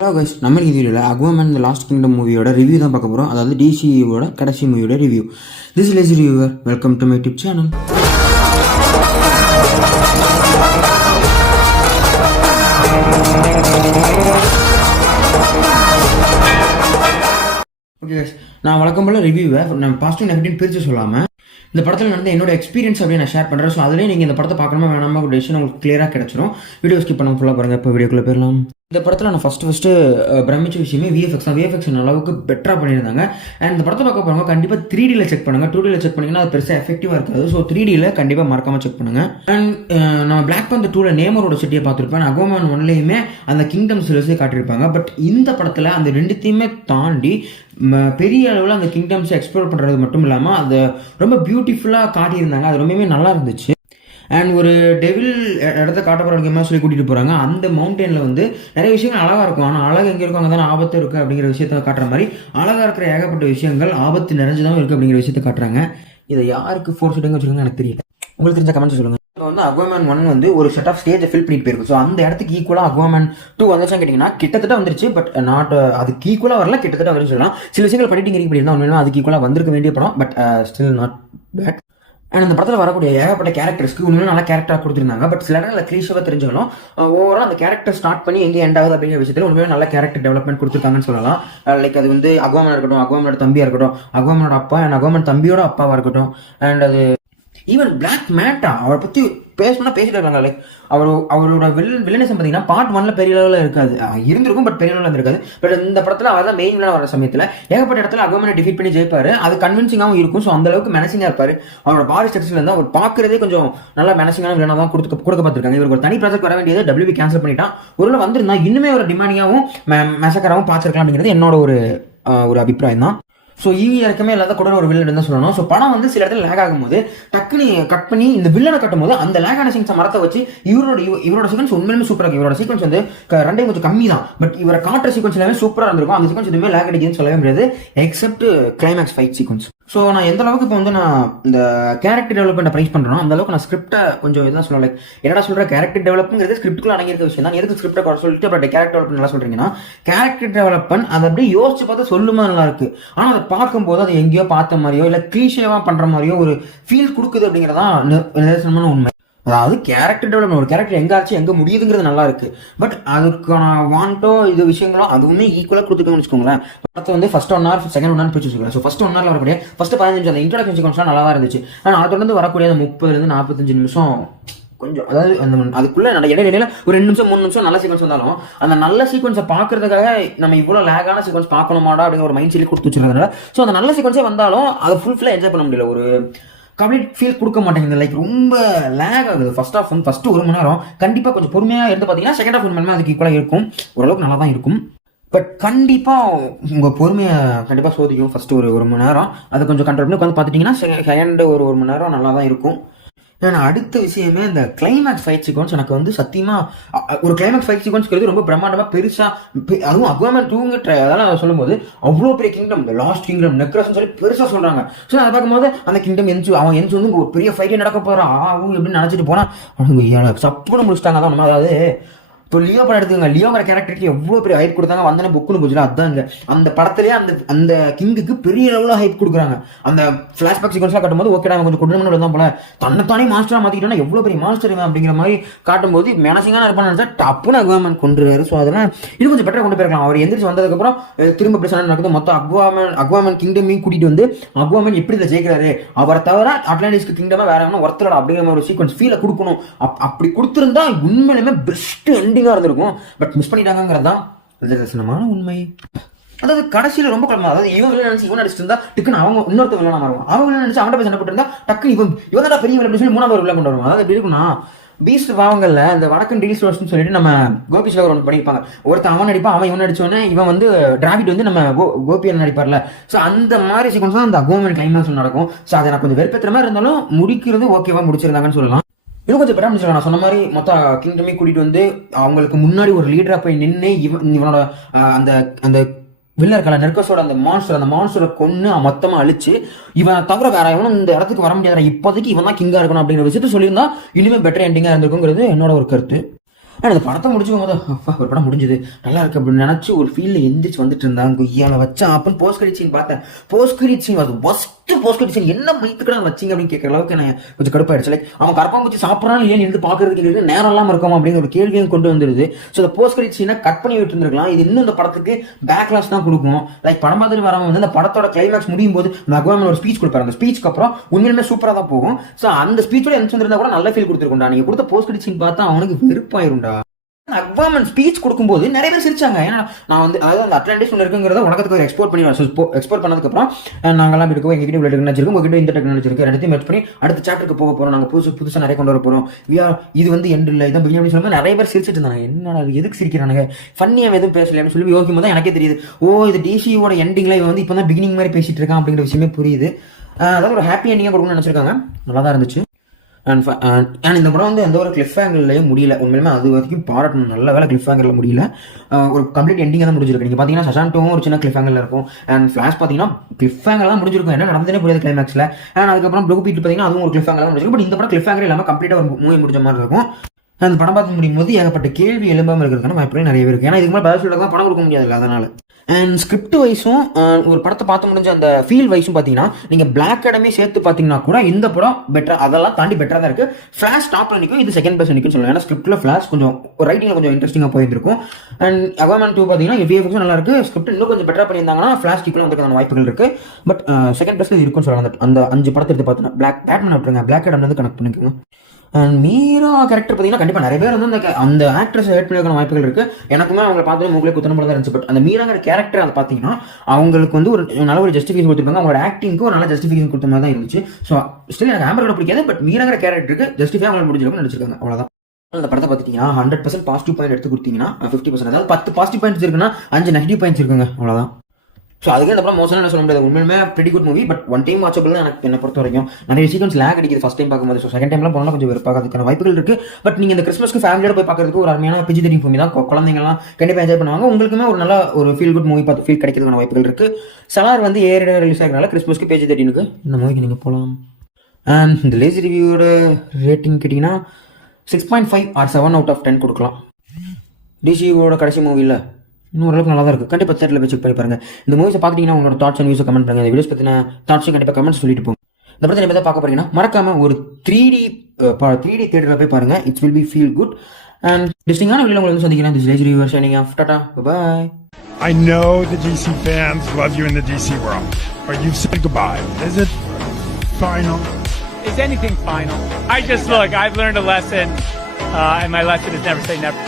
Hello guys, நம்ம இந்த வீடியோவில் அக்வாமேன் தி லாஸ்ட் கிங்டம் மூவியோட ரிவ்யூ தான் பார்க்க போகிறோம். அதாவது டிசியோட கடைசி மூவியோட review. This is reviewer, welcome to my YouTube channel. Okay guys, நான் வழக்கம் போல் ரிவ்யூவை நான் பாசிட்டிவ் நெகட்டிவ் பிரித்து சொல்லாமல் இந்த படத்தில் நடந்த என்னோட எக்ஸ்பீரியன்ஸ் அப்படியே நான் ஷேர் பண்ணுறேன். ஸோ அதிலே நீங்கள் இந்த படத்தை பார்க்கணுமா வேணாமா ஒரு டெசிஷன் உங்களுக்கு கிளியராக கிடச்சிடும். வீடியோ ஸ்கிப் பண்ண ஃபுல்லாக பாருங்கள். இப்போ வீடியோக்குள்ளே போயிடலாம். இந்த படத்தில் நான் ஃபஸ்ட்டு பிரமிச்ச விஷயமே விஎஃப்எக்ஸ் தான். விஎஃப்எக்ஸ் அளவுக்கு பெட்டராக பண்ணியிருந்தாங்க. அண்ட் இந்த படத்தை பார்க்க போகிறவங்க கண்டிப்பாக 3Dயில் செக் பண்ணுங்கள். 2Dயில் செக் பண்ணிங்கன்னா அது பெருசாக எஃபெக்டிவாக இருக்காது. ஸோ 3Dயில் கண்டிப்பாக மறக்காமல் செக் பண்ணுங்கள். அண்ட் நம்ம பிளாக் பேந்தர் 2ல் நேமரோட செட்டியை பார்த்துருப்பேன். அக்வாமேன் 1லையுமே அந்த கிங்டம் சிலஸே காட்டியிருப்பாங்க. பட் இந்த படத்தில் அந்த ரெண்டுத்தையுமே தாண்டி பெரிய அளவில் அந்த கிங்டம்ஸை எக்ஸ்ப்ளோர் பண்ணுறது மட்டும் இல்லாமல் அதை ரொம்ப பியூட்டிஃபுல்லாக காட்டியிருந்தாங்க. அது ரொம்பவே நல்லா இருந்துச்சு. அண்ட் ஒரு டெவில் இடத்த காட்ட போகிற சொல்லி கூட்டிகிட்டு போகிறாங்க. அந்த மவுண்டெயினில் வந்து நிறைய விஷயங்கள் அழகாக இருக்கும். ஆனால் அழகு எங்கே இருக்கும் அங்கே தானே ஆபத்து இருக்குது அப்படிங்கிற விஷயத்த காட்டுற மாதிரி அழகாக இருக்கிற ஏகப்பட்ட விஷயங்கள் ஆபத்து நிறைஞ்சுதான் இருக்குது அப்படிங்கிற விஷயத்த காட்டுறாங்க. இதை யாருக்கு ஃபோர்ஸ் விட்டுங்க வச்சுக்கோங்க, எனக்கு தெரியல. உங்களுக்கு தெரிஞ்ச கமெண்ட்ஸ் சொல்லுங்கள். இப்போ வந்து அக்வாமேன் 1 வந்து ஒரு செட் ஆஃப் ஸ்டேஜை ஃபில் பண்ணிட்டு போயிருக்கு. ஸோ அந்த இடத்துக்கு ஈக்குவலாக அக்வாமேன் 2 வந்துச்சான்னு கேட்டிங்கன்னா கிட்டத்தட்ட வந்துருச்சு. பட் நாட் அதுக்கு ஈக்குவலாக வரல, கிட்டத்தட்ட வந்துருச்சு சொல்லலாம். சில விஷயங்கள் படிட்டிங் பண்ணி இருந்தால் ஒன்று அதுக்கு ஈக்குவலாக வந்திருக்க வேண்டிய படம். But still not bad. And அந்த படத்தில் வரக்கூடிய ஏகப்பட்ட கேரக்டர்ஸ்க்கு உண்மையிலும் நல்லா கேரக்டராக கொடுத்துருந்தாங்க. பட் சில இடங்களில் கிளீஷாக தெரிஞ்சாலும் ஓவரால் அந்த கேரக்டர் ஸ்டார்ட் பண்ணி எங்கே எண்ட் ஆகுது அப்படிங்கிற விஷயத்தில் உண்மையிலும் நல்ல கேரக்டர் டெவலப்மெண்ட் கொடுத்துருக்காங்கன்னு சொல்லலாம். லைக் அது வந்து அக்வாமேன் இருக்கட்டும், அக்வாமேனோட தம்பியாக இருக்கட்டும், அக்வாமேனோட அப்பா அண்ட் அக்வாமேன் தம்பியோட அப்பாவாக இருக்கட்டும். அண்ட் அது ஈவன் பிளாக் மேட்டா அவரை பற்றி பேசணும்னா பேசிட்டு இருக்காங்க. லைக் அவரோட வில்லனிசம் பார்த்தீங்கன்னா பார்ட் 1ல பெரிய அளவில் இருக்காது, இருந்திருக்கும். பட் பெரிய அளவில் இருந்திருக்காது. பட் இந்த படத்தில் அவர் தான் மெயின் வர சமயத்தில் ஏகப்பட்ட இடத்துல அக்வாமேனை டிஃபீட் பண்ணி ஜெயிப்பாரு. அது கன்வின்சிங்காகவும் இருக்கும். ஸோ அந்த அளவுக்கு மெனசிங்காக இருப்பார். அவரோட பாடி ஸ்ட்ரக்சர்ல இருந்தால் அவர் பார்க்கறதே கொஞ்சம் நல்லா மெனசிங்கான வில்லனாக தான் கொடுக்க பார்த்துருக்காங்க. இவருக்கு ஒரு தனி ப்ராஜெக்ட் வர வேண்டியது WB கேன்சல் பண்ணிட்டான். ஒரு வந்திருந்தா இன்னுமே ஒரு டிமாண்டிங்காகவும் மெசக்கராகவும் பார்த்துருக்கலாம் அப்படிங்கிறது என்னோட ஒரு அபிப்பிராயம் தான். ஸோ இறக்கமே இல்லாத கூட ஒரு வில்லன் தான் சொல்லணும். ஸோ படம் வந்து சில இடத்துல லேக் ஆகும்போது டக்குனு கட் பண்ணி இந்த வில்லனை கட்டும் போது அந்த லேக் ஆன சீன்ஸை மரத்தை வச்சு இவரோட சீக்வன்ஸ் உண்மையுமே சூப்பராக இருக்கும். இவரோட சீக்வன்ஸ் வந்து ரெண்டே கொஞ்சம் கம்மி தான். பட் இவரை காட்டுற சீக்வன்ஸ் எல்லாமே சூப்பராக இருந்திருக்கும். அந்த சீக்வன்ஸ் எதுவுமே லேக் அடிக்குதுன்னு சொல்லவே முடியாது, accept climax fight sequence. So நான் எந்த அளவுக்கு இப்போ வந்து நான் இந்த கேரக்டர் டெவலப்மெண்ட் ப்ரைஸ் பண்ணுறேன், அந்த அளவுக்கு நான் ஸ்கிரிப்டை கொஞ்சம் இதான் சொல்லலாம். லைக் என்னடா சொல்கிற, கேரக்டர் டெவலப்ங்கிறது ஸ்கிரிப்டுக்குள்ள அடங்கியிருக்க விஷயம் தான். எதுக்கு ஸ்கிரிப்டை குறை சொல்லிட்டு பட் கேரக்டர் டெவலப்மெண்ட் நல்லா சொல்கிறீங்கன்னா, கேரக்டர் டெவலப்மெண்ட் அதை அப்படியே யோசிச்சு பார்த்து சொல்லுமா நல்லா இருக்கு. ஆனால் அதை பார்க்கும்போது அதை எங்கேயோ பார்த்த மாதிரியோ இல்லை கிளீஷேவாக பண்ணுற மாதிரியோ ஒரு ஃபீல் கொடுக்குது அப்படிங்கிறதான் நிதர்சனமான உண்மை. அதாவது கேரக்டர் டெவலப்மெண்ட், ஒரு கேரக்டர் எங்கே ஆச்சு எங்கே முடியுதுங்கிறது நல்லா இருக்கு. பட் அதுக்கான வாண்டோ இது விஷயங்களோ அதுவுமே ஈக்குவலாக கொடுத்துக்கணும்னு வச்சுக்கோங்களேன். படத்தை வந்து ஃபர்ஸ்ட் 1 hour செகண்ட் 1 hour பிரிச்சு வச்சுக்கலாம். ஸோ ஃபர்ஸ்ட் 1 hour வரக்கூடிய ஃபர்ஸ்ட் 15 நிமிஷம் அந்த இன்ட்ரோடக்ஷன் சீக்வன்ஸ்லாம் நல்லா இருந்துச்சு. ஆனால் அதை தொடர்ந்து வரக்கூடிய அந்த 30-45 நிமிஷம் கொஞ்சம், அதாவது அதுக்குள்ள இடையில ஒரு 2 நிமிஷம் 3 நிமிஷம் நல்ல சீக்வன்ஸ் வந்தாலும் அந்த நல்ல சீக்வன்ஸை பார்க்கறதுக்காக நம்ம இவ்வளோ லேகான சீக்வன்ஸ் பார்க்கணுமாடா அப்படிங்கிற ஒரு மைண்ட் செல்லி கொடுத்து வச்சுருக்கிறதுனால ஸோ அந்த நல்ல சீக்வன்ஸே வந்தாலும் அதை ஃபுல்லாக என்ஜாய் பண்ண முடியல. ஒரு கம்ப்ளீட் ஃபீல் கொடுக்க மாட்டேங்குது. லைக் ரொம்ப லேக் ஆகுது. ஃபர்ஸ்ட் 1 மணி நேரம் கண்டிப்பாக கொஞ்சம் பொறுமையாக இருந்து பார்த்தீங்கன்னா செகண்ட் ஹாஃப் 1 மணி நேரம் அதுக்கு ஈக்குவலாக இருக்கும். ஓரளவுக்கு நல்லா தான் இருக்கும். பட் கண்டிப்பாக உங்கள் பொறுமையை கண்டிப்பாக சோதிக்கும். ஃபர்ஸ்ட் ஒரு மணி நேரம் அதை கொஞ்சம் கண்ட்ரோல் பண்ணி உட்காந்து பார்த்துட்டிங்கன்னா செகண்ட் ஒரு மணி நேரம் நல்லா தான் இருக்கும். ஏன்னா அடுத்த விஷயமே இந்த கிளைமேக்ஸ் ஃபைட் சீக்வன்ஸ் எனக்கு வந்து சத்தியமாக ஒரு கிளைமேக்ஸ் ஃபைட் சீக்வன்ஸ் ரொம்ப பிரம்மாண்டமாக பெருசாக, அதுவும் அக்வாமேன் 2 அதெல்லாம் சொல்லும்போது அவ்வளோ பெரிய கிங்டம், இந்த லாஸ்ட் கிங்டம் நெக்ரஸ்ன்னு சொல்லி பெருசாக சொல்கிறாங்க. ஸோ அதை பார்க்கும்போது அந்த கிங்டம் அவன் வந்து ஒரு பெரிய ஃபைட்டே நடக்க போகிறான் அப்படின்னு நினச்சிட்டு போனால் அவங்க சப்புன்னு முடிச்சிட்டாங்க. அதான் அதாவது இப்போ லியோ படம் எடுத்துக்கோங்க. லியோங்கிற கேரக்டருக்கு எவ்வளோ பெரிய ஹைப் கொடுத்தாங்க. வந்தனே புக்குன்னு போச்சுல, அதாங்க அந்த படத்துலேயே அந்த கிங்குக்கு பெரிய லெவலில் ஹைப் கொடுக்குறாங்க. அந்த ஃப்ளாஷ்பேக் சீக்வன்ஸ்லாம் காட்டும்போது ஓகேடா கொஞ்சம் கொடுமையான தான் போல தன்னைத்தானே மாஸ்டராக மாற்றிக்கிட்டோன்னா எவ்வளோ பெரிய மாஸ்டர் அப்படிங்கிற மாதிரி காட்டும்போது மெனசிங்கான இருப்பான்னு நினச்சா டப்புன்னு அக்வாமேன் கொண்டுருவாரு. ஸோ அதெல்லாம் இது கொஞ்சம் பெட்டராக கொண்டு போயிருக்கலாம். அவர் எந்திரிச்சு வந்ததுக்கப்புறம் திரும்ப பிரச்சனை நடக்குது. மொத்தம் அக்வாமேன் கிங்டமையும் கூட்டிகிட்டு வந்து அக்வாமேன் எப்படி இதை ஜெயிக்கிறாரு, அவரை தவிர அட்லாண்டிஸ்க்கு கிங்டமாக வேற எவனும் ஒருத்தரோட அப்படிங்கிற ஒரு சீக்வன்ஸ் ஃபீலை கொடுக்கணும். அப்படி கொடுத்துருந்தா உண்மையிலுமே பெஸ்ட் இருந்திருக்கும். பட் மிஸ் பண்ணிட்டாங்கிறது தான் நிதர்சனமான உண்மை. அதாவது கடைசியில் ரொம்ப குழம்பு. அதாவது இவன் நினைச்சு இவன் நடிச்சிட்டு இருந்தா டக்குன்னு அவங்க இன்னொருத்த வில்லனா மாறுவான். அவங்க நினைச்சு அவன் போய் சண்டை போட்டு இருந்தா டக்குன்னு இவன் தான் பெரிய வில்லன் சொல்லி 3வது வில்லன் கொண்டு வருவாங்க. அதாவது எப்படி இருக்குன்னா பீஸ்ட் பாவங்கள்ல இந்த வடக்கன் டீல்ஸ்ன்னு சொல்லிட்டு நம்ம கோபி சிலவர் ஒன்று பண்ணியிருப்பாங்க. ஒருத்தன் அவன் நடிப்பான், அவன் இவன் நடிச்சோடனே இவன் வந்து டிராவிட் வந்து நம்ம கோபியன் நடிப்பார்ல. ஸோ அந்த மாதிரி சீக்வன்ஸ் தான் அந்த அக்வாமேன் கிளைமேக்ஸ் நடக்கும். ஸோ அதை நான் கொஞ்சம் வெறுப்பேற்றுற மாதிரி இருந்தாலும் முடிக்கிறது ஓகேவா முடிச்சிருந்தாங்கன்னு சொல்லலாம். இன்னும் கொஞ்சம் பெட்டா முடிச்சிருக்காங்க. நான் சொன்ன மாதிரி மொத்த கிங்டமே கூட்டிட்டு வந்து அவங்களுக்கு முன்னாடி ஒரு லீடரா போய் நின்று இவனோட அந்த வில்லர் கல நெர்கஸோட அந்த மான்ஸ்டரை கொன்று மொத்தமா அழிச்சு இவன் தவிர வேற எவனும் இந்த இடத்துக்கு வர முடியாது, இப்போதைக்கு இவன் தான் கிங்கா இருக்கணும் அப்படிங்கிற விஷயத்த சொல்லியிருந்தா இனிமே பெட்டர் எண்டிங்கா இருந்திருக்குங்கிறது என்னோட ஒரு கருத்து. அந்த படத்தை முடிச்சுக்கும் போது ஒரு படம் முடிஞ்சது நல்லா இருக்கு அப்படின்னு நினச்சி ஒரு ஃபீல்டில் எந்திரிச்சு வந்துட்டு இருந்தாங்க கொய்யால வச்சா அப்பன்னு போஸ்ட் கிரெடிட் சீன் பார்த்தேன். போஸ்ட் கிரெடிட் சீன் அது ஃபஸ்ட்டு போஸ்ட் கிரெடிட் சீன் என்ன மைத்துக்கடா வச்சிங்க அப்படின்னு கேட்குற அளவுக்கு நான் கொஞ்சம் கடுப்பாயிடுச்சு. லைக் அவன் கரப்பாம்பூச்சி சாப்பிட்றான்னு ஏன் இருந்து பார்க்கறதுக்கு நேரம் இல்லாமல் இருக்கோம் அப்படின்னு ஒரு கேள்வியும் கொண்டு வந்துடுது. ஸோ இந்த போஸ்ட் கிரெடிட் சீனை கட் பண்ணி விட்டு இருந்திருக்கலாம். இது இன்னும் இந்த படத்துக்கு பேக்லாஸ் தான் கொடுக்கும். லைக் படம் பார்த்துட்டு வரவங்க வந்து அந்த படத்தோட கிளைமேக்ஸ் முடியும் போது அக்வாமன் ஒரு ஸ்பீச் கொடுப்பாரு. அந்த ஸ்பீச்சுக்கு அப்புறம் உண்மையிலுமே சூப்பராக தான் போகும். ஸோ அந்த ஸ்பீச்சோட என்ன இருந்தால் கூட நல்ல ஃபீல் கொடுத்துருக்கோண்டா. நீங்கள் கொடுத்த போஸ்ட் கிரெடிட் சீன் பார்த்தா அவனுக்கு வெறுப்பாயிரும்டா. அக்வாமன் ஸ்பீச் கொடுக்கும்போது நிறைய பேர் சிரிச்சாங்க. ஏன்னா நான் வந்து அதாவது அந்த அட்லாண்டிஸ் ஒன்று இருக்குங்கிறத உலகத்துக்கு எக்ஸ்போர்ட் பண்ணி எக்ஸ்போர்ட் பண்ணதுக்கப்புறம் நாங்கள்லாம் இருக்கோம், எங்ககிட்ட இவ்வளோ டெக்னாலஜி இருக்கும், உங்ககிட்ட இந்த டெக்னாலஜி இருக்குது, ரெண்டுத்தையும் மெர்ஜ் பண்ணி அடுத்த சாப்டருக்கு போக போகிறோம், நாங்கள் புதுசாக நிறைய கொண்டு வர போகிறோம், இது வந்து எண்ட் இல்லை இதான் பிகினிங் அப்படின்னு சொல்லும்போது நிறைய பேர் சிரிச்சிட்டு இருந்தாங்க. என்னடா அது எதுக்கு சிரிக்கிறானுங்க, ஃபன்னியாக எதுவும் பேசலைன்னு சொல்லி யோசிக்கும் போது எனக்கே தெரியுது, இது டிசியோட எண்டிங்கில் இவன் வந்து இப்போ தான் பிகினிங் மாதிரி பேசிட்டு இருக்கான் அப்படிங்கிற விஷயமே புரியுது. அதாவது ஒரு ஹாப்பி எண்டிங்காக கொடுக்கணும்னு நினச்சிருக்காங்க. நல்லா தான் இருந்துச்சு. அண்ட் இந்த படம் வந்து எந்த ஒரு கிளிஃப் ஆங்கிள்லையும் முடியல. உண்மையிலுமே அது வரைக்கும் பாராட்டணும். நல்ல வேலை கிளிஃப் ஆங்கிளில் முடியல, ஒரு கம்ப்ளீட் எண்டிங்காக தான் முடிஞ்சிருக்கு. நீங்கள் பார்த்தீங்கன்னா சசாண்டோவும் ஒரு சின்ன கிளிஃப் ஆங்கிளில் இருக்கும். அண்ட் ஃப்ளாஷ் பார்த்தீங்கன்னா கிளிஃப் ஆங்கிள் தான் முடிஞ்சிருக்கும். என்ன நடந்ததே புரியாது கிளைமேக்ஸில். அண்ட் அதுக்கப்புறம் ப்ளூ பீட் பார்த்தீங்கன்னா அதுவும் ஒரு கிளிஃப் ஆங்கிள் தான் முடிஞ்சிருக்கும். பட் இந்த படம் கிளிஃப் ஆங்கிள் இல்லாமல் கம்ப்ளீட்டாக ஒரு மூவி முடிஞ்ச மாதிரி இருக்கும். அந்த படம் பார்த்து முடியும் போது ஏகப்பட்ட கேள்வி எழும்பாமல் இருக்கிறதுக்கான வாய்ப்புகள் நிறைய இருக்குது. ஏன்னா இதுக்கு மேலே பதில் சொல்லிட்டு தான் படம் கொடுக்க முடியாது. அதனால் அண்ட் ஸ்கிரிப்ட் வைஸும் ஒரு படத்தை பார்த்து முடிஞ்ச அந்த ஃபீல் வைஸும் பார்த்தீங்கன்னா நீங்கள் பிளாக் அகாடமி சேர்த்து பார்த்தீங்கன்னா கூட இந்த படம் பெட்டர், அதெல்லாம் தாண்டி பெட்டராக தான் இருக்குது. ஃப்ளாஷ் டாப்ல நிற்கும், இது செகண்ட் பிளேஸ் நிற்கும் சொல்லலாம். ஏன்னா ஸ்கிரிப்ட்டில் ஃப்ளாஷ் கொஞ்சம் ரைட்டிங்கில் கொஞ்சம் இன்ட்ரெஸ்டிங்காக போயிருக்கும். அண்ட் அக்வாமன் 2 பார்த்தீங்கன்னா விஎஃப்எக்ஸும் நல்லா இருக்குது. ஸ்கிரிப்ட் இன்னும் கொஞ்சம் பெட்டராக பண்ணியிருந்தாங்கன்னா ஃப்ளாஷ் கீப்பில் வந்துருக்கான வாய்ப்புகள் இருக்குது. பட் செகண்ட் பிளேஸில் இருக்குன்னு சொல்லலாம். அந்த 5 படத்தை எடுத்து பார்த்தீங்கன்னா பேட்மேன் விட்டுருங்க, பிளாக் அடாம் வந்து கனெக்ட் பண்ணிக்கோங்க. அண்ட் மீரா கேரக்டர் பார்த்தீங்கன்னா கண்டிப்பாக நிறைய பேர் வந்து அந்த ஆக்ட்ரஸ் ஹேட் பண்ணிருக்கிற வாய்ப்புகள் இருக்குது. எனக்குமே அவங்க பார்த்து மூக்கிலே குத்தன போல தான் இருந்துச்சு. பட் அந்த மீராங்கிற கேரக்டர் அதை பார்த்தீங்கன்னா அவங்களுக்கு வந்து ஒரு நல்ல ஒரு ஜஸ்டிஃபிகேஷன் கொடுத்துருப்பாங்க. அவங்களோட ஆக்டிங்க்கு ஒரு நல்ல ஜஸ்டிஃபிகேஷன் கொடுத்த மாதிரி தான் இருந்துச்சு. ஸோ ஸ்டில் எனக்கு ஆம்பரோட பிடிக்காது, பட் மீராங்கிற கேரக்டருக்கு ஜஸ்டிஃபை அவங்க முடிஞ்சிருக்கும் நினச்சிருக்காங்க. அவ்வளோதான். அந்த படத்தை பார்த்துட்டீங்கன்னா 100% பாசிட்டிவ் பாயிண்ட் எடுத்து கொடுத்தீங்கன்னா 50%, அதாவது 10 பாசிட்டிவ் பாயிண்ட்ஸ் இருக்குன்னா 5 நெகட்டிவ் பாயிண்ட்ஸ் இருக்குங்க. அவ்வளோதான். ஸோ அதுக்கு இந்த படம் மோசம் என்ன சொல்ல முடியாது. உண்மையுமே pretty good movie. But one time watchable தான் எனக்கு என்னை பொறுத்த வரைக்கும். நிறைய சீக்வன்ஸ் லேக் அடிக்குது ஃபஸ்ட் டைம் பார்க்கும்போது. ஸோ செகண்ட் டைம்லாம் போனால் கொஞ்சம் வெறுப்பாகிறதுக்கான வாய்ப்புகள் இருக்குது. பட் நீங்கள் இந்த கிறிஸ்மஸ்க்கு ஃபேமிலியோட போய் பார்க்கறதுக்கு ஒரு அருமையான PG-13 மூவி தான். குழந்தைங்கலாம் கண்டிப்பாக என்ஜாய் பண்ணுவாங்க. உங்களுக்குமே ஒரு நல்ல ஒரு ஃபீல் குட் மூவி பார்த்து ஃபீல் கிடைக்கிறதுக்கான வாய்ப்புகள் இருக்குது. சலார் வந்து ஏரியா ரிலீஸ் ஆகிறனால கிறிஸ்மஸ்க்கு PG-13க்கு இந்த மூவிக்கு நீங்கள் போகலாம். அண்ட் இந்த லேசி ரிவ்யூவோட ரேட்டிங் கேட்டிங்கன்னா 6.5 or 7 out of 10 கொடுக்கலாம். டிசியோட கடைசி மூவியில் இன்னும் ஓரளவுக்கு நல்லா தான் இருக்குது. கண்டிப்பாக தேட்டரில் போய் செக் பண்ணி பாருங்கள். இந்த மூவிஸை பார்த்துட்டீங்கன்னா உங்களோட தாட்ஸ் அண்ட் வியூஸை கமெண்ட் பண்ணுங்கள். இந்த வீடியோஸ் பற்றின தாட்ஸையும் கண்டிப்பாக கமெண்ட்ஸ் சொல்லிட்டு போங்க. இந்த படத்தை நீங்கள் பார்க்க போகிறீங்கன்னா மறக்காமல் ஒரு 3D தேட்டரில் போய் பாருங்கள். It's will be feel good. And டிஸ்டிங்கான வீடியோ உங்களுக்கு வந்து சந்திக்கிறேன். This lazy review signing off. Tata, bye. I know the DC fans love you in the DC world, but you've said goodbye. Is it final? Is anything final? I've learned a lesson, and my lesson is never say never.